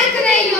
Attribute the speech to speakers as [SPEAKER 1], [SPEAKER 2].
[SPEAKER 1] Майка на її